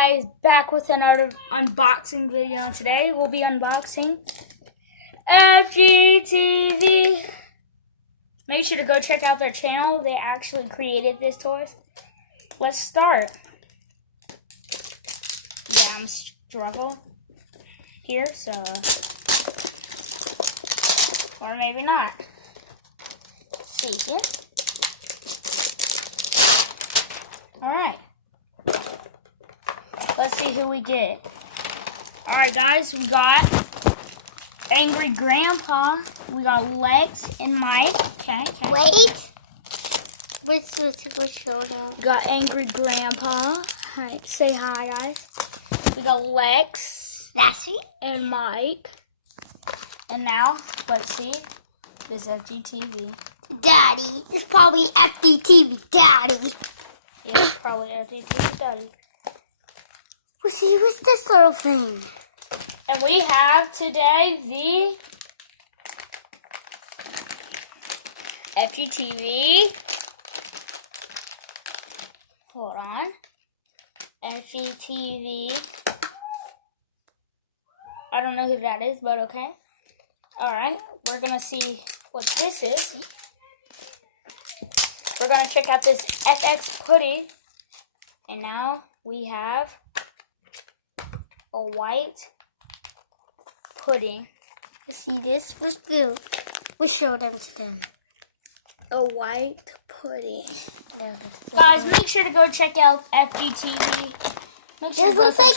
Guys, back with another unboxing video. Today we'll be unboxing Fgteev. Make sure to go check out their channel. They actually created this toys. Let's start. Yeah, I'm struggling here, so or maybe not. Let's see here. All right. Let's see who we get. Alright guys, we got Angry Grandpa. We got Lex and Mike. Okay. Wait. Let's show them. We got Angry Grandpa. Hi, say hi guys. We got Lex. Lassie. And Mike. And now, let's see. This Fgteev. Daddy. It's probably Fgteev Daddy. Yeah, it's probably Fgteev Daddy. What's this little thing? And we have today the Fgteev. Hold on. Fgteev. I don't know who that is, but okay. Alright, we're going to see what this is. We're going to check out this FX pudding. And now we have a white pudding. See this? We'll show them to them. A white pudding. Guys, make sure to go check out Fgteev. Make sure to go subscribe.